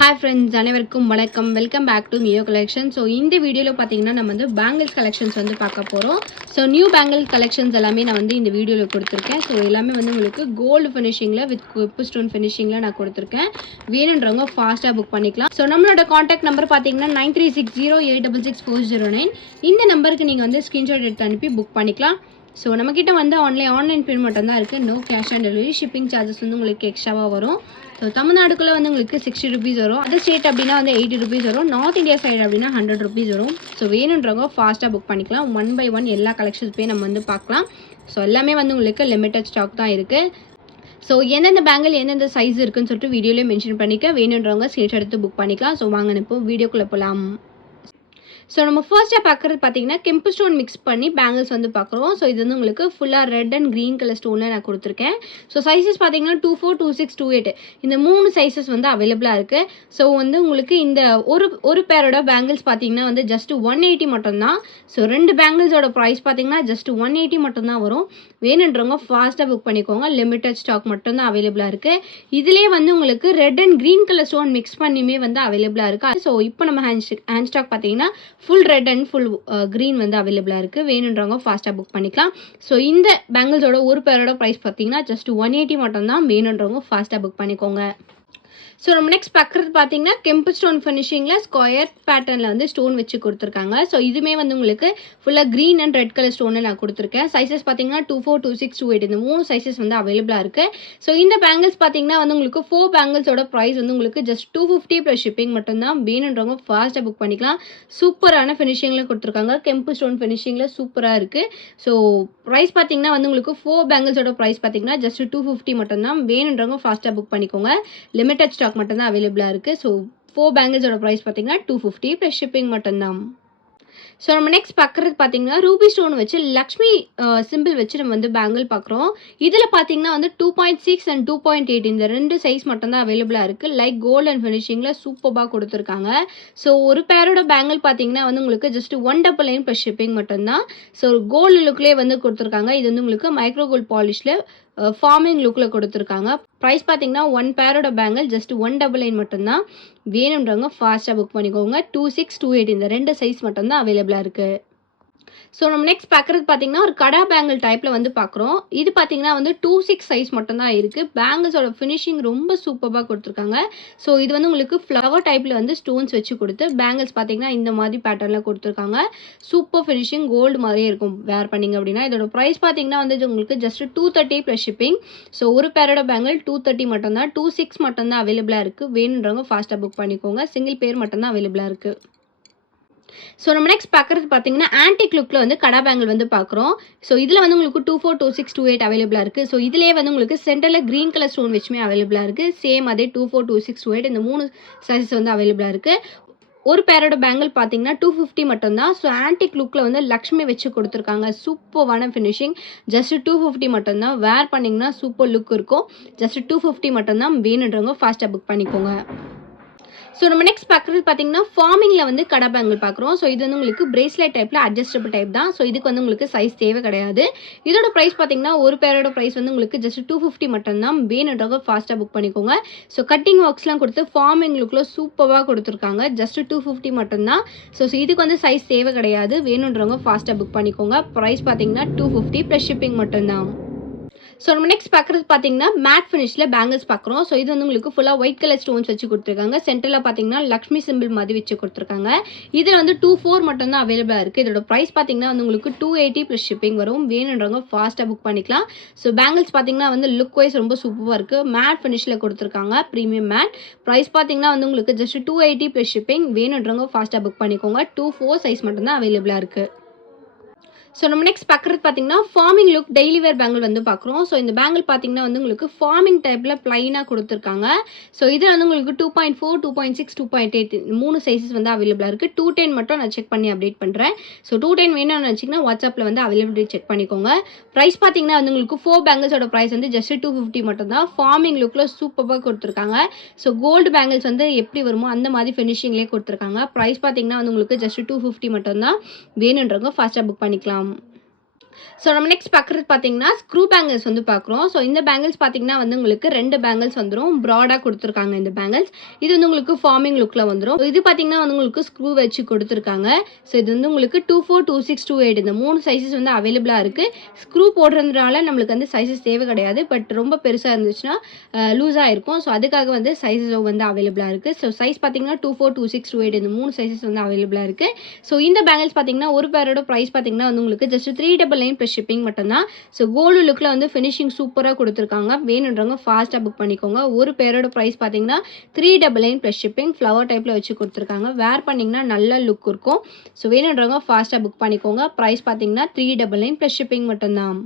Hi friends, அனைவருக்கும் வணக்கம். Welcome back to Mio collection. So இந்த வீடியோவில் பார்த்தீங்கன்னா நம்ம வந்து பேங்கிள்ஸ் கலெக்ஷன்ஸ் வந்து பார்க்க போகிறோம். ஸோ நியூ பேங்கிள் கலெக்ஷன்ஸ் எல்லாமே நான் வந்து இந்த வீடியோவில் கொடுத்துருக்கேன். ஸோ எல்லாமே வந்து உங்களுக்கு கோல்டு ஃபினிஷிங்கில் வித் குப்பு ஸ்டோன் ஃபினிஷிங்கில் நான் கொடுத்துருக்கேன். வேணுன்றவங்க ஃபாஸ்ட்டாக புக் பண்ணிக்கலாம். ஸோ நம்மளோட காண்டாக்ட் நம்பர் பார்த்தீங்கன்னா 9360866409. இந்த நம்பருக்கு நீங்கள் வந்து ஸ்க்ரீன்ஷாட் எடுத்து அனுப்பி புக் பண்ணிக்கலாம். ஸோ நம்மக்கிட்ட வந்து ஆன்லைன் பேமெண்ட் மட்டும் தான் இருக்குது. No cash on delivery. Shipping charges வந்து உங்களுக்கு எக்ஸ்ட்ராவாக வரும். ஸோ தமிழ்நாடுக்குள்ளே வந்து உங்களுக்கு 60 ருபீஸ் வரும். அதர் ஸ்டேட் அப்படின்னா வந்து 80 ருபீஸ் வரும். நார்த் இந்தியா சைடு அப்படின்னா 100 ருபீஸ் வரும். ஸோ வேணுன்றவங்க ஃபாஸ்ட்டாக புக் பண்ணிக்கலாம். 1 by 1 எல்லா கலெக்ஷன்ஸுமே நம்ம வந்து பார்க்கலாம். ஸோ எல்லாமே வந்து உங்களுக்கு லிமிட்டட் ஸ்டாக் தான் இருக்குது. ஸோ எந்தெந்த பேங்கிள் எந்தெந்த சைஸ் இருக்குன்னு சொல்லிட்டு வீடியோலேயே மென்ஷன் பண்ணிக்க. வேணுன்றவங்க ஸ்க்ரீன்ஷாட் எடுத்து புக் பண்ணிக்கலாம். ஸோ வாங்க இப்போ வீடியோக்குள்ளே போகலாம். ஸோ நம்ம ஃபர்ஸ்ட்டாக பார்க்குறது பார்த்தீங்கன்னா கெம்பு ஸ்டோன் மிக்ஸ் பண்ணி பேங்கிள்ஸ் வந்து பார்க்குறோம். ஸோ இது வந்து உங்களுக்கு ஃபுல்லாக ரெட் அண்ட் க்ரீன் கலர் ஸ்டோனில் நான் கொடுத்துருக்கேன். ஸோ சைஸஸ் பார்த்தீங்கன்னா 24, 26, 28 இந்த 3 சைஸஸ் வந்து அவைலபிளாக இருக்குது. ஸோ வந்து உங்களுக்கு இந்த ஒரு பேரோட பேங்கிள்ஸ் பார்த்தீங்கன்னா வந்து ஜஸ்ட் 180 மட்டும்தான். ஸோ 2 பேங்கிள்ஸோட ப்ரைஸ் பார்த்தீங்கன்னா ஜஸ்ட் 180 மட்டும்தான் வரும். வேணுன்றவங்க ஃபாஸ்ட்டாக புக் பண்ணிக்கோங்க. லிமிட்டட் ஸ்டாக் மட்டும்தான் அவைலபிளாக இருக்குது. இதிலே வந்து உங்களுக்கு red and green colour stone mix பண்ணியுமே வந்து அவைலபிளாக இருக்குது. ஸோ இப்போ நம்ம ஹேண்ட் ஸ்டாக் பார்த்தீங்கன்னா full red and full green வந்து அவைலபிளாக இருக்குது. வேணுன்றவங்க ஃபாஸ்ட்டாக புக் பண்ணிக்கலாம். ஸோ இந்த பேங்கிள்ஸோட ஒரு பேரோட ப்ரைஸ் பார்த்தீங்கன்னா ஜஸ்ட் 180 மட்டும்தான். வேணுன்றவங்க ஃபாஸ்ட்டாக புக் பண்ணிக்கோங்க. ஸோ நம்ம நெக்ஸ்ட் பார்க்குறது பார்த்தீங்கன்னா கெம்பு ஸ்டோன் ஃபினிஷிங்கில் ஸ்கொயர் பேட்டர்னில் வந்து ஸ்டோன் வச்சு கொடுத்துருக்காங்க. ஸோ இதுவுமே வந்து உங்களுக்கு ஃபுல்லாக க்ரீன் அண்ட் ரெட் கலர் ஸ்டோனில் நான் கொடுத்துருக்கேன். சைஸஸ் பார்த்தீங்கன்னா 24, 26, 28 இந்த 3 சைஸஸ் வந்து அவைலபிளாக இருக்குது. ஸோ இந்த பேங்கிள்ஸ் பார்த்தீங்கன்னா வந்து உங்களுக்கு 4 பேங்கிள்ஸோட ப்ரைஸ் வந்து உங்களுக்கு ஜஸ்ட் 250 ப்ளஸ் ஷிப்பிங் மட்டும்தான். வேணுன்றவங்க ஃபாஸ்ட்டாக புக் பண்ணிக்கலாம். சூப்பரான ஃபினிஷிங்கில் கொடுத்துருக்காங்க. கெம்பு ஸ்டோன் ஃபினிஷிங்கில் சூப்பராக இருக்குது. ஸோ ப்ரைஸ் பார்த்தீங்கன்னா வந்து உங்களுக்கு 4 பேங்கிள்ஸோட ப்ரைஸ் பார்த்தீங்கன்னா ஜஸ்ட் 250 மட்டும்தான். வேணுன்றவங்க ஃபாஸ்ட்டாக புக் பண்ணிக்கோங்க. லிமிட்டட் ஸ்டாக் மட்டும்தான் அவைலபிளாக இருக்குது. ஸோ 4 பேங்கிள்ஸோட ப்ரைஸ் பார்த்தீங்கன்னா 250 ப்ளஸ் ஷிப்பிங் மட்டும்தான். ஸோ நம்ம நெக்ஸ்ட் பார்க்குறது பார்த்தீங்கன்னா ரூபி ஸ்டோன் வச்சு லக்ஷ்மி சிம்பிள் வச்சு நம்ம வந்து பேங்கிள் பார்க்குறோம். இதில் பார்த்தீங்கன்னா வந்து 2.6 அண்ட் 2.8 இந்த 2 சைஸ் மட்டும்தான் அவைலபிளாக இருக்குது. லைக் கோல்டு அண்ட் ஃபினிஷிங்கில் சூப்பராக கொடுத்துருக்காங்க. ஸோ ஒரு பேரோட பேங்கிள் பார்த்தீங்கன்னா வந்து உங்களுக்கு ஜஸ்ட் 199 ப்ளஸ் ஷிப்பிங் மட்டும்தான். ஸோ கோல்டு லுக்லேயே வந்து கொடுத்துருக்காங்க. இது வந்து உங்களுக்கு மைக்ரோ கோல்ட் பாலிஷில் ஃபார்மிங் லுக்கில் கொடுத்துருக்காங்க. ப்ரைஸ் பார்த்தீங்கன்னா 1 பேரோட பேங்கிள் ஜஸ்ட் 199 மட்டும்தான். வேணுன்றவங்க ஃபாஸ்ட்டாக புக் பண்ணிக்கோங்க. 26, 28 இந்த 2 சைஸ் மட்டும்தான் அவைலபிளாக இருக்குது. ஸோ நம்ம நெக்ஸ்ட் பார்க்குறது பார்த்தீங்கன்னா ஒரு கடா பேங்கிள் டைப்பில் வந்து பார்க்குறோம். இது பார்த்தீங்கன்னா வந்து 26 சைஸ் மட்டும்தான் இருக்குது. பேங்கிள்ஸோட ஃபினிஷிங் ரொம்ப சூப்பராக கொடுத்துருக்காங்க. ஸோ இது வந்து உங்களுக்கு ஃப்ளவர் டைப்பில் வந்து ஸ்டோன்ஸ் வச்சு கொடுத்து பேங்கிள்ஸ் பார்த்தீங்கன்னா இந்த மாதிரி பேட்டர்னில் கொடுத்துருக்காங்க. சூப்பர் ஃபினிஷிங் கோல்டு மாதிரியே இருக்கும் வேர் பண்ணிங்க அப்படின்னா. இதோட ப்ரைஸ் பார்த்தீங்கன்னா வந்து உங்களுக்கு ஜஸ்ட் 230 ப்ளஸ் ஷிப்பிங். ஸோ ஒரு பேரோட பேங்கிள் 230 மட்டும்தான். 26 மட்டும்தான் அவைலபிளாக இருக்குது. வேணுன்றவங்க ஃபாஸ்ட்டாக புக் பண்ணிக்கோங்க. சிங்கிள் பேர் மட்டும்தான் அவைலபிளாக இருக்குது. ஸோ நம்ம நெக்ஸ்ட் பார்க்குறது பார்த்தீங்கன்னா ஆன்டிக் லுக்கில் வந்து கடா பேங்கிள் வந்து பார்க்குறோம். ஸோ இதில் வந்து உங்களுக்கு 24, 26, 28 அவைலபிளாக இருக்குது. ஸோ இதிலே வந்து உங்களுக்கு சென்டரில் க்ரீன் கலர் ஸ்டோன் வச்சுமே அவைலபிளாக இருக்குது. சேம் அதே 24, 26, 28 இந்த 3 சைஸஸ் வந்து அவைலபிளாக இருக்குது. ஒரு பேரோட பேங்கிள் பார்த்தீங்கன்னா 250 மட்டும்தான். ஸோ ஆன்டிக் லுக்கில் வந்து லக்ஷ்மி வச்சு கொடுத்துருக்காங்க. சூப்பரான ஃபினிஷிங். ஜஸ்ட் 250 மட்டும்தான். வேர் பண்ணிங்கன்னா சூப்பர் லுக் இருக்கும். ஜஸ்ட் 250 மட்டும்தான். வேணுன்றவங்க ஃபாஸ்ட்டாக புக் பண்ணிக்கோங்க. ஸோ நம்ம நெக்ஸ்ட் பார்க்குறது பார்த்தீங்கன்னா ஃபார்மிங்கில் வந்து கடா பேங்கிள் பார்க்குறோம். ஸோ இது வந்து உங்களுக்கு பிரேஸ்லெட் டைப்பில் அட்ஜஸ்டபிள் டைப் தான். ஸோ இதுக்கு வந்து உங்களுக்கு சைஸ் தேவை கிடையாது. இதோட ப்ரைஸ் பார்த்தீங்கன்னா ஒரு பேரோட ப்ரைஸ் வந்து உங்களுக்கு ஜஸ்ட் 250 மட்டும்தான். வேணுன்றவங்க ஃபாஸ்ட்டாக புக் பண்ணிக்கோங்க. ஸோ கட்டிங் ஒர்க்ஸ்லாம் கொடுத்து ஃபார்மிங் லுக்கில் சூப்பராக கொடுத்துருக்காங்க. ஜஸ்ட் 250 மட்டும்தான். ஸோ இதுக்கு வந்து சைஸ் தேவை கிடையாது. வேணுன்றவங்க ஃபாஸ்ட்டாக புக் பண்ணிக்கோங்க. ப்ரைஸ் பார்த்தீங்கன்னா 250 ப்ளஸ் ஷிப்பிங் மட்டும்தான். ஸோ நம்ம நெக்ஸ்ட் பார்க்குறது பார்த்தீங்கன்னா மேட் ஃபினிஷில் பேங்கிள்ஸ் பார்க்குறோம். ஸோ இது வந்து உங்களுக்கு ஃபுல்லாக ஒயிட் கலர் ஸ்டோன்ஸ் வச்சு கொடுத்துருக்காங்க. சென்டரில் பார்த்தீங்கன்னா லக்ஷ்மி சிம்பிள் மாதிரி வச்சு கொடுத்துருக்காங்க. இதில் வந்து 24 மட்டும்தான் அவைலபிளாக இருக்குது. இதோட ப்ரைஸ் பார்த்தீங்கன்னா வந்து உங்களுக்கு 280 ப்ளஸ் ஷிப்பிங் வரும். வேணுன்றவங்க ஃபாஸ்ட்டாக புக் பண்ணிக்கலாம். ஸோ பேங்கிள்ஸ் பார்த்தீங்கன்னா வந்து லுக் வைஸ் ரொம்ப சூப்பராக இருக்குது. மேட் ஃபினிஷில் கொடுத்துருக்காங்க. Premium mat. ப்ரைஸ் பார்த்தீங்கன்னா வந்து உங்களுக்கு ஜஸ்ட் 280 ப்ளஸ் ஷிப்பிங். வேணுன்றவங்க ஃபாஸ்ட்டாக புக் பண்ணிக்கோங்க. 24 சைஸ் மட்டும்தான் அவைலபிளாக இருக்குது. ஸோ நம்ம நெக்ஸ்ட் பார்க்குறது பார்த்தீங்கன்னா farming look daily wear bangle வந்து பார்க்குறோம். ஸோ இந்த பேங்கிள் பார்த்தீங்கன்னா வந்து உங்களுக்கு ஃபார்மிங் டைப்பில் ப்ளைனாக கொடுத்துருக்காங்க. ஸோ இதில் வந்து உங்களுக்கு 2.4, 2.6, 2.8 3 சைஸஸ் வந்து அவைலபிளாக இருக்குது. 210 மட்டும் நான் செக் பண்ணி அப்டேட் பண்ணுறேன். ஸோ 210 வேணும்னு நினச்சிங்கன்னா வாட்ஸ்அப்பில் வந்து அவைலபிலிட்டி செக் பண்ணிக்கோங்க. ப்ரைஸ் பார்த்தீங்கன்னா வந்து உங்களுக்கு 4 பேங்கிள்ஸோட ப்ரைஸ் வந்து ஜஸ்ட் 250 மட்டும்தான். ஃபார்மிங் லுக்கில் சூப்பராக கொடுத்துருக்காங்க. ஸோ கோல்டு பேங்கிள்ஸ் வந்து எப்படி வருமோ அந்த மாதிரி ஃபினிஷிங்லேயே கொடுத்துருக்காங்க. ப்ரைஸ் பார்த்தீங்கன்னா வந்து உங்களுக்கு ஜஸ்ட் 250 மட்டும்தான். வேணுன்றவங்க ஃபாஸ்ட்டாக புக் பண்ணிக்கலாம். ஸோ நம்ம நெக்ஸ்ட் பார்க்குறது பார்த்தீங்கன்னா ஸ்க்ரூ பேங்கிள்ஸ் வந்து பார்க்குறோம். ஸோ இந்த பேங்கிள்ஸ் பார்த்தீங்கன்னா வந்து உங்களுக்கு 2 பேங்கிள்ஸ் வந்துடும். ப்ராடாக கொடுத்துருக்காங்க இந்த பேங்கிள்ஸ். இது வந்து உங்களுக்கு ஃபார்மிங் லுக்கில் வந்துடும். இது பார்த்தீங்கன்னா வந்து உங்களுக்கு ஸ்க்ரூ வச்சு கொடுத்துருக்காங்க. ஸோ இது வந்து உங்களுக்கு 24, 26, 28 இந்த 3 சைஸஸ் வந்து அவைலபிளாக இருக்குது. ஸ்க்ரூ போடுறதுனால நம்மளுக்கு வந்து சைஸஸ் தேவை கிடையாது. பட் ரொம்ப பெருசாக இருந்துச்சுன்னா லூஸாக இருக்கும். ஸோ அதுக்காக வந்து சைஸஸ் வந்து அவைலபிளாக இருக்குது. ஸோ சைஸ் பார்த்தீங்கன்னா 24, 26, 28 இந்த 3 சைஸஸ் வந்து அவைலபிளாக இருக்குது. ஸோ இந்த பேங்கிள்ஸ் பார்த்தீங்கன்னா ஒரு பேரோட ப்ரைஸ் பார்த்தீங்கன்னா வந்து உங்களுக்கு ஜஸ்ட் 399 + ஷிப்பிங் மட்டும்தான். ஸோ கோல்டு லுக்கில் வந்து ஃபினிஷிங் சூப்பராக கொடுத்துருக்காங்க. வேணுன்றவங்க ஃபாஸ்ட்டாக புக் பண்ணிக்கோங்க. ஒரு பேரோட ப்ரைஸ் பார்த்தீங்கன்னா 399 + ஷிப்பிங். ஃப்ளவர் டைப்பில் வச்சு கொடுத்துருக்காங்க. வேர் பண்ணிங்கன்னா நல்ல லுக் இருக்கும். ஸோ வேணுன்றவங்க ஃபாஸ்ட்டாக புக் பண்ணிக்கோங்க. ப்ரைஸ் பார்த்தீங்கன்னா 399 + ஷிப்பிங் மட்டும்தான்.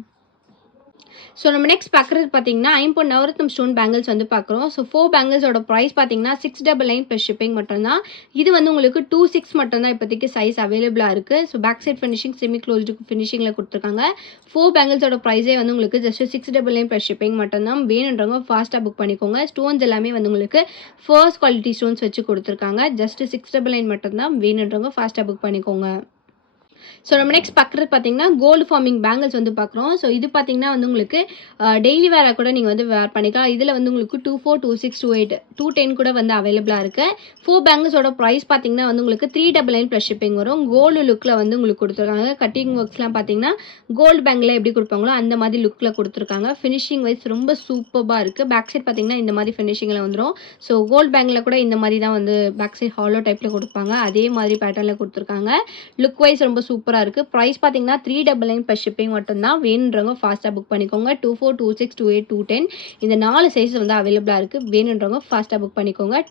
ஸோ நம்ம நெக்ஸ்ட் பார்க்குறது பார்த்தீங்கன்னா 5 நவரத்னம் ஸ்டோன் பேங்கிள்ஸ் வந்து பார்க்குறோம். ஸோ 4 பேங்கிள்ஸோட ப்ரைஸ் பார்த்தீங்கன்னா 699 + ஷிப்பிங் மட்டும்தான். இது வந்து உங்களுக்கு 26 மட்டும்தான் இப்போதைக்கு சைஸ் அவைலபிளாக இருக்குது. So back side finishing semi closed ஃபினிஷிங்கில் கொடுத்துருக்காங்க. 4 பேங்கிள்ஸோட ப்ரைஸே வந்து உங்களுக்கு ஜஸ்ட் 699 + ஷிப்பிங் மட்டும்தான். வேணுன்றவங்க ஃபாஸ்ட்டாக புக் பண்ணிக்கோங்க. ஸ்டோன்ஸ் எல்லாமே வந்து உங்களுக்கு ஃபர்ஸ்ட் குவாலிட்டி ஸ்டோன்ஸ் வச்சு கொடுத்துருக்காங்க. ஜஸ்ட் 699 மட்டும்தான். வேணுன்றவங்க ஃபாஸ்ட்டாக புக் பண்ணிக்கோங்க. ஸோ நம்ம நெக்ஸ்ட் பார்க்குறது பார்த்தீங்கன்னா கோல்டு ஃபார்மிங் பேங்கிள்ஸ் வந்து பார்க்குறோம். ஸோ இது பார்த்தீங்கன்னா வந்து உங்களுக்கு டெய்லி வேராக கூட நீங்கள் வந்து வேர் பண்ணிக்கலாம். இதில் வந்து உங்களுக்கு 24, 26, 28, 210 கூட வந்து அவைலபிளாக இருக்குது. 4 பேங்கிள்ஸோட ப்ரைஸ் பார்த்தீங்கன்னா வந்து உங்களுக்கு 399 + ஷிப்பிங் வரும். கோல்டு லுக்கில் வந்து உங்களுக்கு கொடுத்துருக்காங்க. கட்டிங் ஒர்க்ஸ்லாம் பார்த்தீங்கன்னா கோல்டு பேங்கில் எப்படி கொடுப்பாங்களோ அந்த மாதிரி லுக்கில் கொடுத்துருக்காங்க. ஃபினிஷிங் வைஸ் ரொம்ப சூப்பராக இருக்குது. பேக் சைட் பார்த்தீங்கன்னா இந்த மாதிரி ஃபினிஷிங்கில் வந்துடும். ஸோ கோல்டு பேங்கில் கூட இந்த மாதிரி தான் வந்து பேக் சைட் ஹாலோ டைப்பில் கொடுப்பாங்க. அதே மாதிரி பேட்டர்னில் கொடுத்துருக்காங்க. லுக் வைஸ் ரொம்ப சூப்பராக இருக்குது. ப்ரைஸ் பார்த்தீங்கன்னா 399 + ஷிப்பிங் மட்டும்தான். வேணுன்றவங்க ஃபாஸ்ட்டாக புக் பண்ணிக்கோங்க. 24, 26, 28, 210 இந்த 4 சைஸ் வந்து அவைலபிளாக இருக்குது. வேணுன்றவங்க ஃபாஸ்ட்டாக புக் பண்ணிக்கோங்க.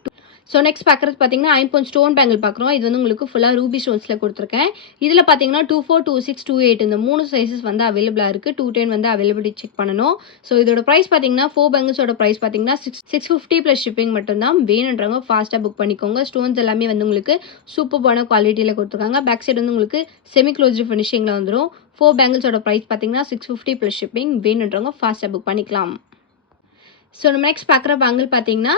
ஸோ நெக்ஸ்ட் பார்க்குறது பார்த்தீங்கன்னா 5 ஸ்டோன் பேங்கிள் பார்க்குறோம். இது வந்து உங்களுக்கு ஃபுல்லாக ரூபி ஸ்டோன்ஸில் கொடுத்துருக்கேன். இதில் பார்த்தீங்கன்னா 24, 26, 28 இந்த 3 சைஸஸ் வந்து அவைலபிளாக இருக்குது. 210 வந்து அவைலபிலிட்டி செக் பண்ணணும். ஸோ இதோட ப்ரைஸ் பார்த்தீங்கன்னா 4 பேங்கிள்ஸோட ப்ரைஸ் பார்த்தீங்கன்னா 650 + ஷிப்பிங் மட்டும்தான். வேணுன்றவங்க ஃபாஸ்ட்டாக புக் பண்ணிக்கோங்க. ஸ்டோன்ஸ் எல்லாமே வந்து உங்களுக்கு சூப்பரான குவாலிட்டியில் கொடுத்துருக்காங்க. பேக் சைடு வந்து உங்களுக்கு செமி க்ளோஸ்டு ஃபினிஷிங்கில் வந்துடும். 4 பேங்கிள்ஸோட ப்ரைஸ் பார்த்தீங்கன்னா 650 + ஷிப்பிங். வேணுன்றவங்க ஃபாஸ்ட்டாக புக் பண்ணிக்கலாம். ஸோ நம்ம நெக்ஸ்ட் பார்க்குற பேங்கிள் பார்த்தீங்கன்னா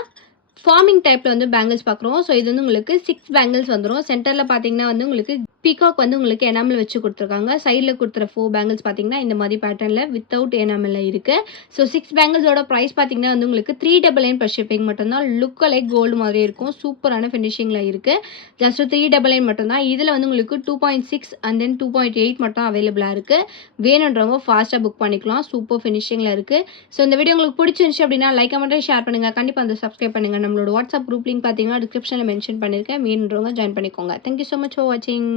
ஃபார்மிங் டைப்பில் வந்து பேங்கிள்ஸ் பார்க்குறோம். ஸோ இது வந்து உங்களுக்கு 6 பேங்கிள்ஸ் வந்துடும். சென்டரில் பார்த்தீங்கன்னா வந்து உங்களுக்கு பீகாக் வந்து உங்களுக்கு எனாமல் வச்சு கொடுத்துருக்காங்க. சைடில் கொடுத்துற 4 பேங்கிள்ஸ் பார்த்தீங்கன்னா இந்த மாதிரி பேட்டர்னில் வித்தவுட் எனாமலில் இருக்குது. ஸோ 6 பேங்கிள்ஸோட ப்ரைஸ் பார்த்தீங்கன்னா வந்து உங்களுக்கு 399 + ஷிப்பிங் மட்டும்தான். லுக் லைக் கோல்டு மாதிரி இருக்கும். சூப்பரான ஃபினிஷிங்கில் இருக்குது. ஜஸ்ட் 399 மட்டும்தான். இதில் வந்து உங்களுக்கு 2.6 அண்ட் தென் 2.8 மட்டும் அவைலபிளாக இருக்குது. வேணுன்றவங்க ஃபாஸ்ட்டாக புக் பண்ணிக்கலாம். சூப்பர் ஃபினிஷிங்கில் இருக்குது. ஸோ இந்த வீடியோ உங்களுக்கு பிடிச்சிருந்துச்சு அப்படின்னா லைக் கமெண்ட் ஷேர் பண்ணுங்கள். கண்டிப்பாக வந்து சப்ஸ்கிரைப் பண்ணுங்கள். நம்மளோட வாட்ஸ்அப் குரூப் லிங்க் பார்த்தீங்கன்னா டிஸ்கிரிப்ஷனில் மென்ஷன் பண்ணியிருக்கேன். வேணுன்றவங்க ஜாயின் பண்ணிக்கோங்க. தேங்க்யூ ஸோ மச் ஃபார் வாட்சிங்.